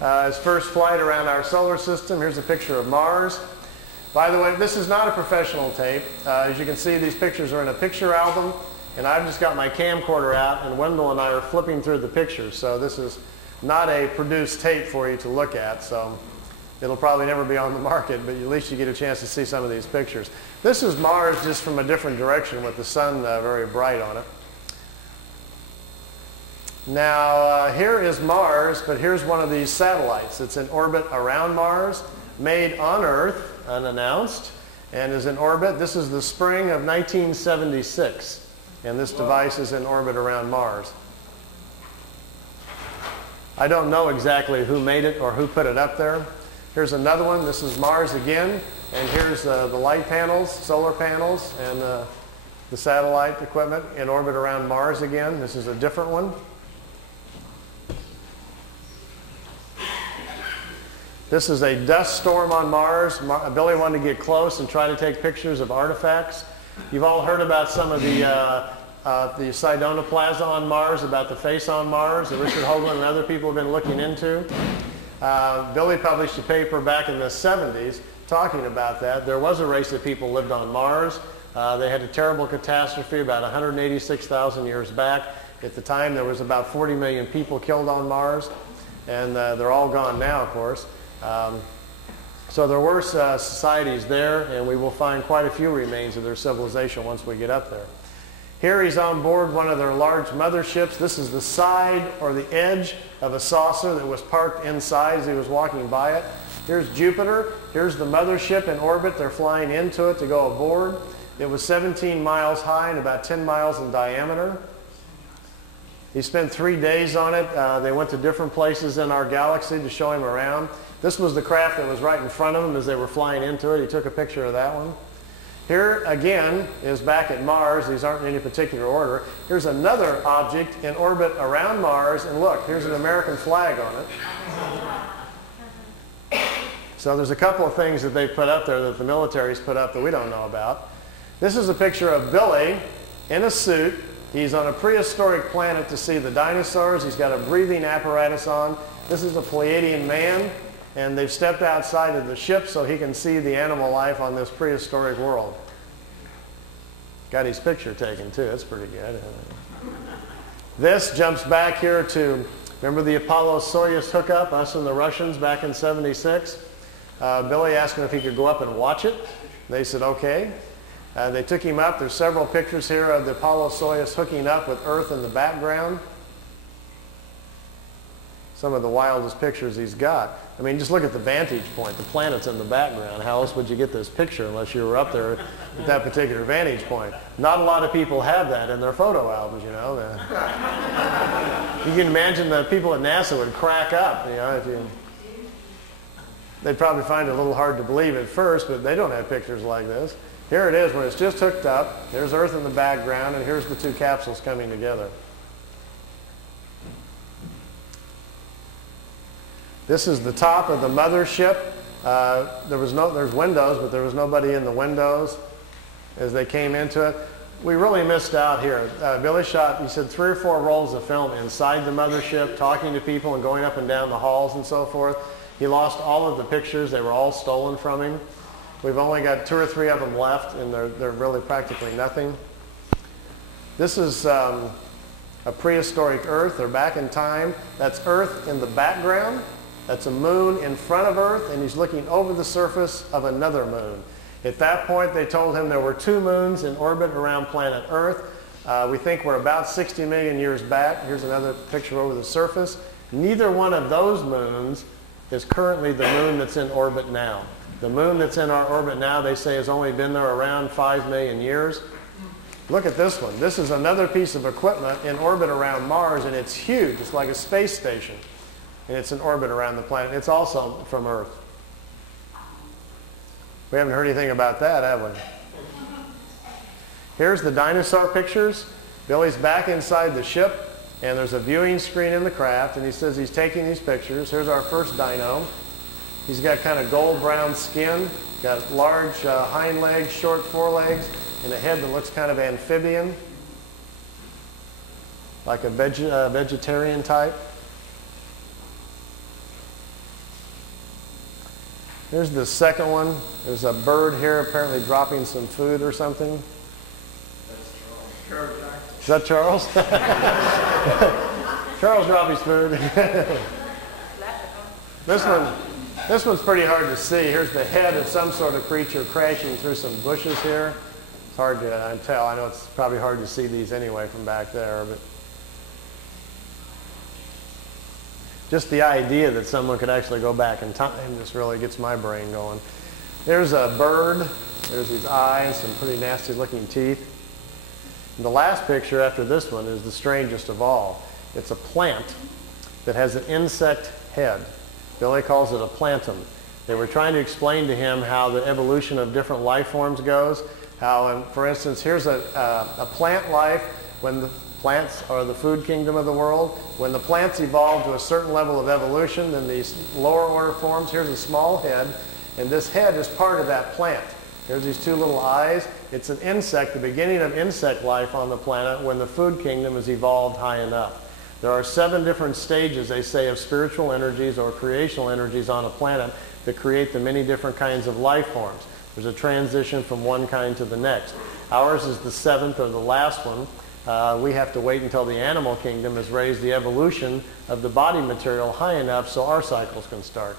His first flight around our solar system. Here's a picture of Mars. By the way, this is not a professional tape. As you can see, these pictures are in a picture album, and I've just got my camcorder out, and Wendell and I are flipping through the pictures. So this is not a produced tape for you to look at. So it'll probably never be on the market, but at least you get a chance to see some of these pictures. This is Mars just from a different direction with the sun very bright on it. Now, here is Mars, but here's one of these satellites. It's in orbit around Mars, made on Earth, unannounced, and is in orbit. This is the spring of 1976, and this device is in orbit around Mars. I don't know exactly who made it or who put it up there. Here's another one. This is Mars again, and here's the light panels, solar panels, and the satellite equipment in orbit around Mars again. This is a different one. This is a dust storm on Mars. Billy wanted to get close and try to take pictures of artifacts. You've all heard about some of the Sidona on Mars, about the face on Mars that Richard Hoagland and other people have been looking into. Billy published a paper back in the 70s talking about that. There was a race of people lived on Mars. They had a terrible catastrophe about 186,000 years back. At the time, there was about 40 million people killed on Mars, and they're all gone now, of course. So there were societies there, and we will find quite a few remains of their civilization once we get up there. Here he's on board one of their large motherships. This is the side or the edge of a saucer that was parked inside as he was walking by it. Here's Jupiter. Here's the mothership in orbit. They're flying into it to go aboard. It was 17 miles high and about 10 miles in diameter. He spent 3 days on it. They went to different places in our galaxy to show him around. This was the craft that was right in front of him as they were flying into it. He took a picture of that one. Here, again, is back at Mars. These aren't in any particular order. Here's another object in orbit around Mars, and look, here's an American flag on it. So there's a couple of things that they put up there that the military's put up that we don't know about. This is a picture of Billy in a suit. He's on a prehistoric planet to see the dinosaurs. He's got a breathing apparatus on. This is a Pleiadian man, and they've stepped outside of the ship so he can see the animal life on this prehistoric world. Got his picture taken too. It's pretty good. This jumps back here to, remember the Apollo-Soyuz hookup, us and the Russians back in '76? Billy asked him if he could go up and watch it. They said okay. They took him up. There's several pictures here of the Apollo-Soyuz hooking up with Earth in the background. Some of the wildest pictures he's got. I mean, just look at the vantage point. The planet's in the background. How else would you get this picture unless you were up there at that particular vantage point? Not a lot of people have that in their photo albums, you know. You can imagine the people at NASA would crack up, you know. They'd probably find it a little hard to believe at first, but they don't have pictures like this. Here it is where it's just hooked up. There's Earth in the background, and here's the two capsules coming together. This is the top of the mothership. There's windows, but there was nobody in the windows as they came into it. We really missed out here. Billy shot, he said, 3 or 4 rolls of film inside the mothership, talking to people and going up and down the halls and so forth. He lost all of the pictures. They were all stolen from him. We've only got 2 or 3 of them left, and they're really practically nothing. This is a prehistoric Earth. They're back in time. That's Earth in the background. That's a moon in front of Earth, and he's looking over the surface of another moon. At that point, they told him there were 2 moons in orbit around planet Earth. We think we're about 60 million years back. Here's another picture over the surface. Neither one of those moons is currently the moon that's in orbit now. The moon that's in our orbit now, they say, has only been there around 5 million years. Look at this one. This is another piece of equipment in orbit around Mars, and it's huge. It's like a space station. And it's in orbit around the planet. It's also from Earth. We haven't heard anything about that, have we? Here's the dinosaur pictures. Billy's back inside the ship, and there's a viewing screen in the craft, and he says he's taking these pictures. Here's our first dino. He's got kind of gold-brown skin, got large hind legs, short forelegs, and a head that looks kind of amphibian, like a vegetarian type. Here's the second one. There's a bird here apparently dropping some food or something. Charles. Is that Charles? Charles dropped his food. This one's pretty hard to see. Here's the head of some sort of creature crashing through some bushes here. It's hard to tell. I know it's probably hard to see these anyway from back there, but just the idea that someone could actually go back in time just really gets my brain going. There's a bird. There's his eyes, some pretty nasty looking teeth. And the last picture after this one is the strangest of all. It's a plant that has an insect head. Billy calls it a plantum. They were trying to explain to him how the evolution of different life forms goes. How, for instance, here's a plant life when the plants are the food kingdom of the world. When the plants evolve to a certain level of evolution, then these lower order forms, here's a small head, and this head is part of that plant. There's these two little eyes. It's an insect, the beginning of insect life on the planet when the food kingdom has evolved high enough. There are 7 different stages, they say, of spiritual energies or creational energies on a planet that create the many different kinds of life forms. There's a transition from one kind to the next. Ours is the 7th or the last one. We have to wait until the animal kingdom has raised the evolution of the body material high enough so our cycles can start.